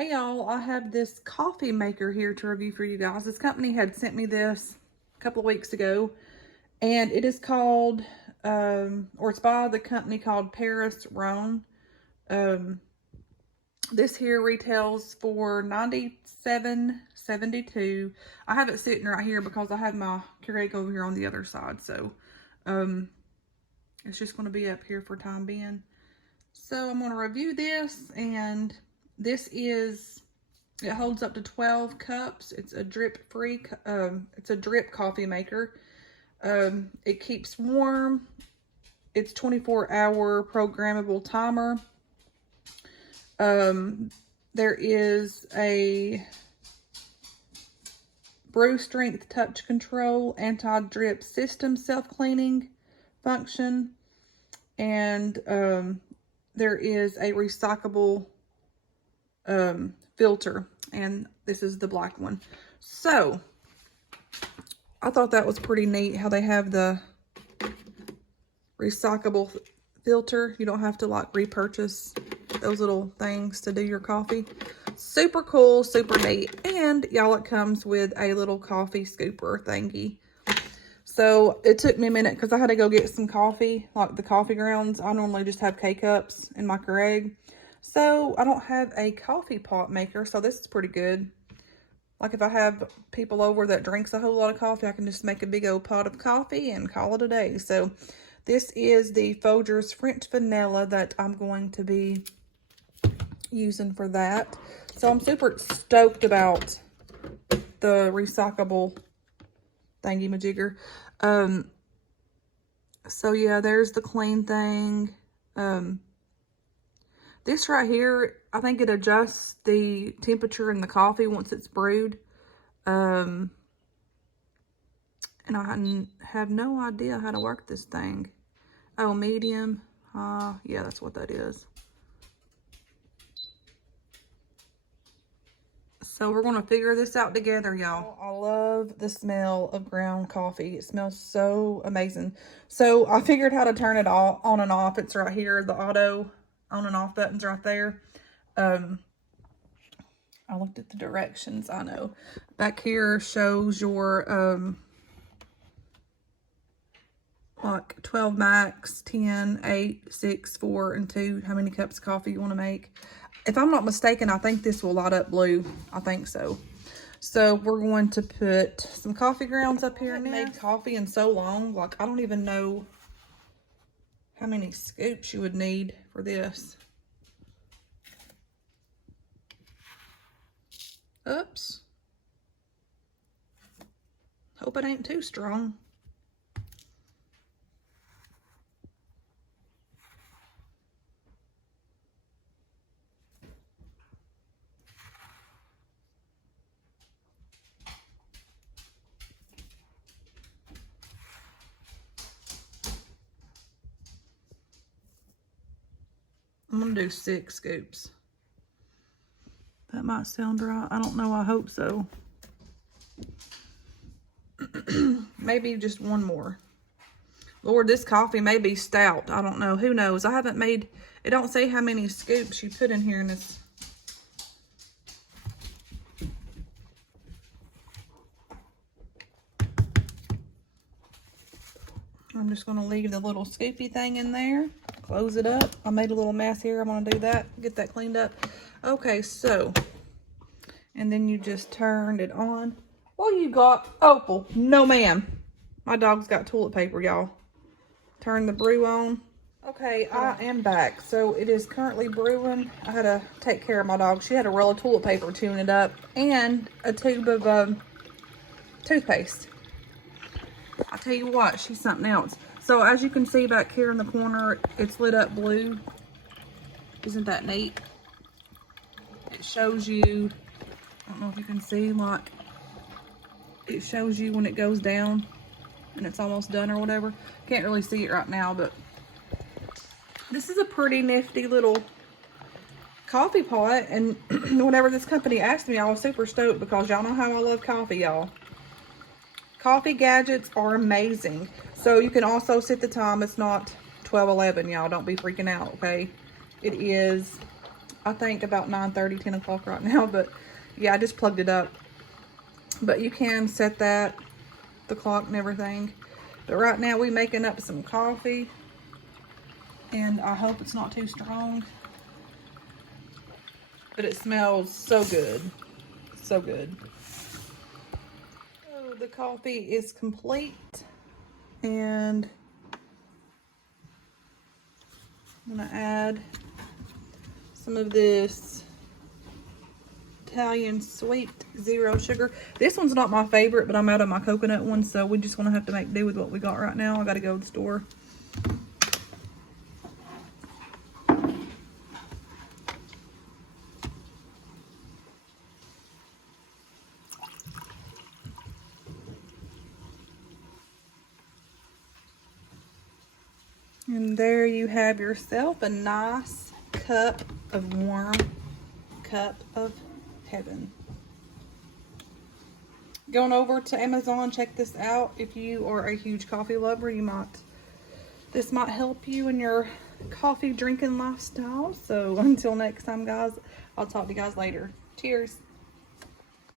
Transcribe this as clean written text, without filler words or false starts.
Hey y'all, I have this coffee maker here to review for you guys. This company had sent me this a couple of weeks ago, and it is called, or it's by the company called Paris Rhône. This here retails for $97.72. I have it sitting right here because I have my Keurig over here on the other side, so it's just going to be up here for time being. So I'm going to review this, and this is, it holds up to 12 cups. It's a drip-free, it's a drip coffee maker. It keeps warm. It's 24-hour programmable timer. There is a Brew Strength touch control, anti-drip system self-cleaning function, and there is a recyclable filter, and this is the black one. So I thought that was pretty neat how they have the recyclable filter. You don't have to like repurchase those little things to do your coffee. Super cool, super neat. And y'all, it comes with a little coffee scooper thingy. So it took me a minute because I had to go get some coffee, like the coffee grounds. I normally just have K-cups in my Keurig. So I don't have a coffee pot maker, so this is pretty good. Like if I have people over that drinks a whole lot of coffee, I can just make a big old pot of coffee and call it a day. So this is the Folgers French Vanilla that I'm going to be using for that. So I'm super stoked about the recyclable thingy-majigger. So yeah, there's the clean thing. This right here, I think it adjusts the temperature in the coffee once it's brewed. And I have no idea how to work this thing. Oh, medium. Yeah, that's what that is. So we're going to figure this out together, y'all. I love the smell of ground coffee. It smells so amazing. So I figured how to turn it all on and off. It's right here. The auto on and off buttons right there. I looked at the directions. I know. Back here shows your like 12 max, 10, 8, 6, 4, and 2. How many cups of coffee you want to make. If I'm not mistaken, I think this will light up blue. I think so. So we're going to put some coffee grounds up here. I haven't made coffee in so long. Like, I don't even know how many scoops you would need for this. Oops. Hope it ain't too strong. I'm gonna do 6 scoops. That might sound right. I don't know. I hope so. Maybe just one more. Lord, this coffee may be stout. I don't know. Who knows? I haven't made... It don't say how many scoops you put in here in this. I'm just going to leave the little scoopy thing in there. Close it up. I made a little mess here. I'm going to do that. Get that cleaned up. Okay, so... And then you just turned it on. Well, you got Opal. No, ma'am. My dog's got toilet paper, y'all. Turn the brew on. Okay, I am back. So it is currently brewing. I had to take care of my dog. She had a roll of toilet paper chewing it up and a tube of toothpaste. I tell you what, she's something else. So as you can see back here in the corner, it's lit up blue. Isn't that neat? It shows you, I don't know if you can see, like, it shows you when it goes down and it's almost done or whatever. Can't really see it right now, but this is a pretty nifty little coffee pot. And whenever this company asked me, I was super stoked because y'all know how I love coffee, y'all. Coffee gadgets are amazing. So you can also set the time. It's not 12:11, y'all. Don't be freaking out, okay? It is I think about 9:30, 10 o'clock right now, but yeah, I just plugged it up. But you can set that, the clock and everything. But right now we making up some coffee, and I hope it's not too strong. But it smells so good, so good. So the coffee is complete, and I'm gonna add some of this Italian sweet zero sugar. This one's not my favorite, but I'm out of my coconut one, so we're just gonna have to make do with what we got right now. I gotta go to the store. And there you have yourself a nice cup of warm cup of heaven. Going over to Amazon, check this out. If you are a huge coffee lover, this might help you in your coffee drinking lifestyle. So until next time, guys, I'll talk to you guys later. Cheers.